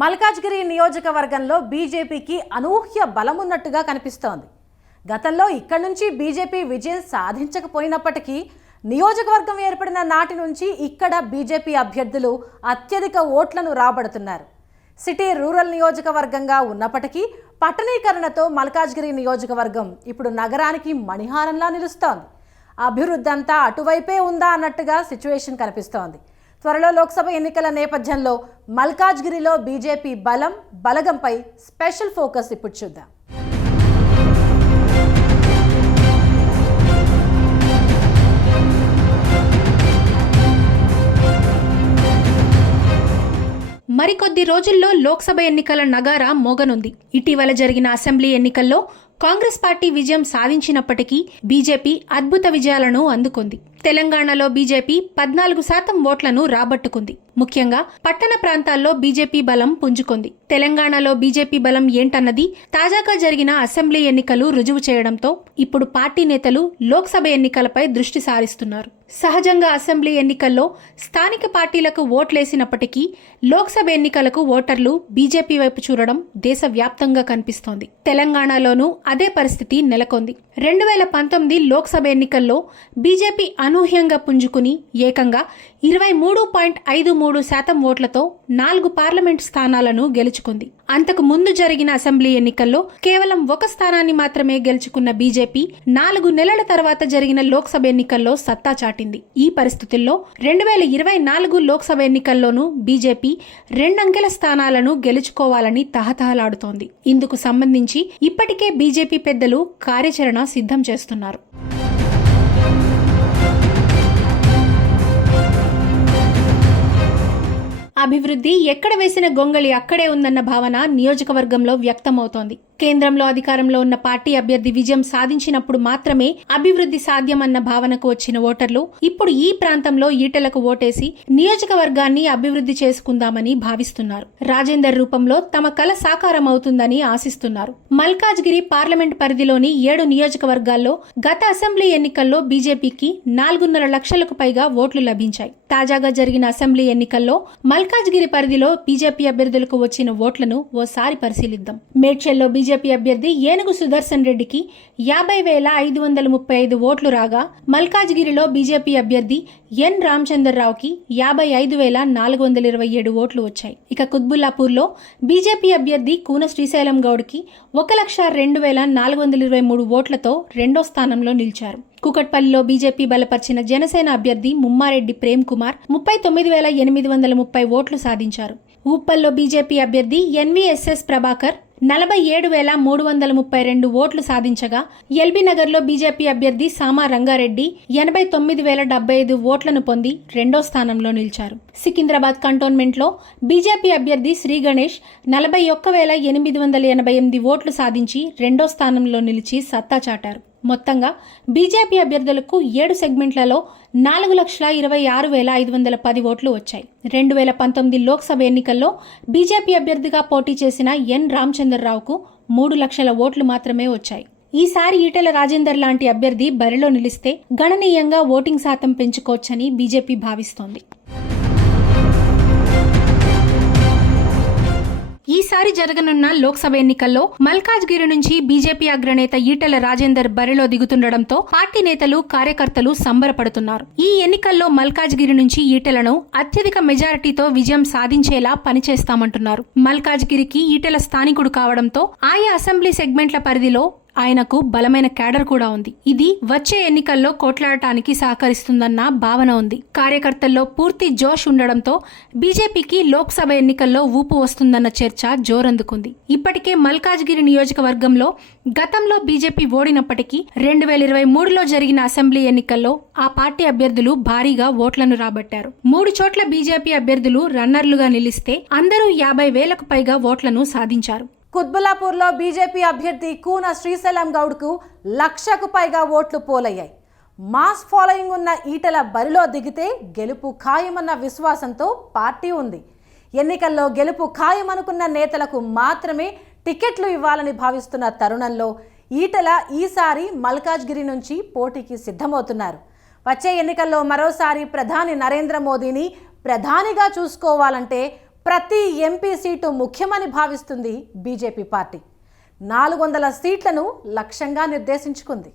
మల్కాజ్గిరి నియోజకవర్గంలో బీజేపీకి అనూహ్య బలమున్నట్టుగా కనిపిస్తోంది. గతంలో ఇక్కడి నుంచి బీజేపీ విజయం సాధించకపోయినప్పటికీ నియోజకవర్గం ఏర్పడిన నాటి నుంచి ఇక్కడ బీజేపీ అభ్యర్థులు అత్యధిక ఓట్లను రాబడుతున్నారు. సిటీ రూరల్ నియోజకవర్గంగా ఉన్నప్పటికీ పట్టణీకరణతో మల్కాజ్గిరి నియోజకవర్గం ఇప్పుడు నగరానికి మణిహారంలా నిలుస్తోంది. అభివృద్ధి అంతా అటువైపే ఉందా అన్నట్టుగా సిచ్యువేషన్ కనిపిస్తోంది. త్వరలో లోక్సభ ఎన్నికల నేపథ్యంలో మల్కాజ్గిరిలో బీజేపీ బలగంపై స్పెషల్ ఫోకస్ ఇప్పుడు చూద్దాం. మరికొద్ది రోజుల్లో లోక్సభ ఎన్నికల నగారా మోగనుంది. ఇటీవల జరిగిన అసెంబ్లీ ఎన్నికల్లో కాంగ్రెస్ పార్టీ విజయం సాధించినప్పటికీ బీజేపీ అద్భుత విజయాలను అందుకుంది. తెలంగాణలో బీజేపీ 14% ఓట్లను రాబట్టుకుంది. ముఖ్యంగా పట్టణ ప్రాంతాల్లో బీజేపీ బలం పుంజుకుంది. తెలంగాణలో బీజేపీ బలం ఏంటన్నది తాజాగా జరిగిన అసెంబ్లీ ఎన్నికలు రుజువు చేయడంతో ఇప్పుడు పార్టీ నేతలు లోక్సభ ఎన్నికలపై దృష్టి సారిస్తున్నారు. సహజంగా అసెంబ్లీ ఎన్నికల్లో స్థానిక పార్టీలకు ఓట్లేసినప్పటికీ లోక్సభ ఎన్నికలకు ఓటర్లు బీజేపీ వైపు చూడడం దేశవ్యాప్తంగా కనిపిస్తోంది. తెలంగాణలోనూ అదే పరిస్థితి నెలకొంది. 2019 లోక్సభ ఎన్నికల్లో బీజేపీ అనూహ్యంగా పుంజుకుని ఏకంగా 23.53% ఓట్లతో 4 పార్లమెంట్ స్థానాలను గెలుచుకుంది. అంతకు ముందు జరిగిన అసెంబ్లీ ఎన్నికల్లో కేవలం 1 స్థానాన్ని మాత్రమే గెలుచుకున్న బీజేపీ 4 నెలల తర్వాత జరిగిన లోక్సభ ఎన్నికల్లో సత్తా చాటింది. ఈ పరిస్థితుల్లో 2024 లోక్సభ ఎన్నికల్లోనూ బీజేపీ 2 అంకెల స్థానాలను గెలుచుకోవాలని తహతహలాడుతోంది. ఇందుకు సంబంధించి ఇప్పటికే బీజేపీ పెద్దలు కార్యాచరణ సిద్ధం చేస్తున్నారు. అభివృద్ధి ఎక్కడ వేసిన గొంగళి అక్కడే ఉందన్న భావన నియోజకవర్గంలో వ్యక్తమవుతోంది. కేంద్రంలో అధికారంలో ఉన్న పార్టీ అభ్యర్థి విజయం సాధించినప్పుడు మాత్రమే అభివృద్ధి సాధ్యమన్న భావనకు వచ్చిన ఓటర్లు ఇప్పుడు ఈ ప్రాంతంలో ఈటెలకు ఓటేసి నియోజకవర్గాన్ని అభివృద్ధి చేసుకుందామని భావిస్తున్నారు. రాజేందర్ రూపంలో తమ కల సాకారం అవుతుందని ఆశిస్తున్నారు. మల్కాజ్గిరి పార్లమెంట్ పరిధిలోని 7 నియోజకవర్గాల్లో గత అసెంబ్లీ ఎన్నికల్లో బీజేపీకి 4.5 లక్షలకు పైగా ఓట్లు లభించాయి. తాజాగా జరిగిన అసెంబ్లీ ఎన్నికల్లో మల్కాజ్గిరి పరిధిలో బీజేపీ అభ్యర్థులకు వచ్చిన ఓట్లను ఓసారి పరిశీలిద్దాం. మేడ్చల్లో బీజేపీ అభ్యర్థి ఏనుగు సుదర్శన్ రెడ్డికి 50,535 ఓట్లు రాగా మల్కాజ్గిరిలో బీజేపీ అభ్యర్థి ఎన్ రామచంద్రరావుకి 55,427 ఓట్లు వచ్చాయి. ఇక కుత్బుల్లాపూర్లో బీజేపీ అభ్యర్థి కూన శ్రీశైలం గౌడ్కి 1,02,423 ఓట్లతో 2వ స్థానంలో నిలిచారు. కూకట్పల్లిలో బీజేపీ బలపరిచిన జనసేన అభ్యర్థి ముమ్మారెడ్డి ప్రేమ్ కుమార్ 39,830 ఓట్లు సాధించారు. ఉప్పల్లో బీజేపీ అభ్యర్థి ఎన్వీఎస్ఎస్ ప్రభాకర్ 47,332 ఓట్లు సాధించగా ఎల్బీనగర్లో బీజేపీ అభ్యర్థి సామా రంగారెడ్డి 89,075 ఓట్లను పొంది 2వ స్థానంలో నిలిచారు. సికింద్రాబాద్ కంటోన్మెంట్లో బీజేపీ అభ్యర్థి శ్రీ గణేష్ 41,888 ఓట్లు సాధించి 2వ స్థానంలో నిలిచి సత్తా చాటారు. మొత్తంగా బీజేపీ అభ్యర్థులకు 7 సెగ్మెంట్లలో 4,26,510 ఓట్లు వచ్చాయి. 2019 లోక్సభ ఎన్నికల్లో బీజేపీ అభ్యర్థిగా పోటీ చేసిన ఎన్ రామచంద్రరావుకు 3 లక్షల ఓట్లు మాత్రమే వచ్చాయి. ఈసారి ఈటెల రాజేందర్ లాంటి అభ్యర్థి బరిలో నిలిస్తే గణనీయంగా ఓటింగ్ శాతం పెంచుకోవచ్చని బీజేపీ భావిస్తోంది. ఈసారి జరగనున్న లోక్సభ ఎన్నికల్లో మల్కాజ్గిరి నుంచి బీజేపీ అగ్రనేత ఈటెల రాజేందర్ బరిలో దిగుతుండటంతో పార్టీ నేతలు కార్యకర్తలు సంబరపడుతున్నారు. ఈ ఎన్నికల్లో మల్కాజ్గిరి నుంచి ఈటెలను అత్యధిక మెజారిటీతో విజయం సాధించేలా పనిచేస్తామంటున్నారు. మల్కాజ్గిరికి ఈటెల స్థానికుడు కావడంతో ఆయా అసెంబ్లీ సెగ్మెంట్ల పరిధిలో ఆయనకు బలమైన క్యాడర్ కూడా ఉంది. ఇది వచ్చే ఎన్నికల్లో కొట్లాడటానికి సహకరిస్తుందన్న భావన ఉంది. కార్యకర్తల్లో పూర్తి జోష్ ఉండడంతో బీజేపీకి లోక్సభ ఎన్నికల్లో ఊపు వస్తుందన్న చర్చ జోరందుకుంది. ఇప్పటికే మల్కాజ్గిరి నియోజకవర్గంలో గతంలో బీజేపీ ఓడినప్పటికీ 2023లో జరిగిన అసెంబ్లీ ఎన్నికల్లో ఆ పార్టీ అభ్యర్థులు భారీగా ఓట్లను రాబట్టారు. 3 చోట్ల బీజేపీ అభ్యర్థులు రన్నర్లుగా నిలిస్తే అందరూ 50,000కు పైగా ఓట్లను సాధించారు. కుత్బుల్లాపూర్లో బీజేపీ అభ్యర్థి కూన శ్రీశైలం గౌడ్కు 1,00,000కు పైగా ఓట్లు పోలయ్యాయి. మాస్ ఫాలోయింగ్ ఉన్న ఈటెల బరిలో దిగితే గెలుపు ఖాయమన్న విశ్వాసంతో పార్టీ ఉంది. ఎన్నికల్లో గెలుపు ఖాయమనుకున్న నేతలకు మాత్రమే టికెట్లు ఇవ్వాలని భావిస్తున్న తరుణంలో ఈటెల ఈసారి మల్కాజ్గిరి నుంచి పోటీకి సిద్ధమవుతున్నారు. వచ్చే ఎన్నికల్లో మరోసారి ప్రధాని నరేంద్ర మోదీని ప్రధానిగా చూసుకోవాలంటే ప్రతి ఎంపీ సీటు ముఖ్యమని భావిస్తుంది బీజేపీ పార్టీ. 400 సీట్లను లక్ష్యంగా నిర్దేశించుకుంది.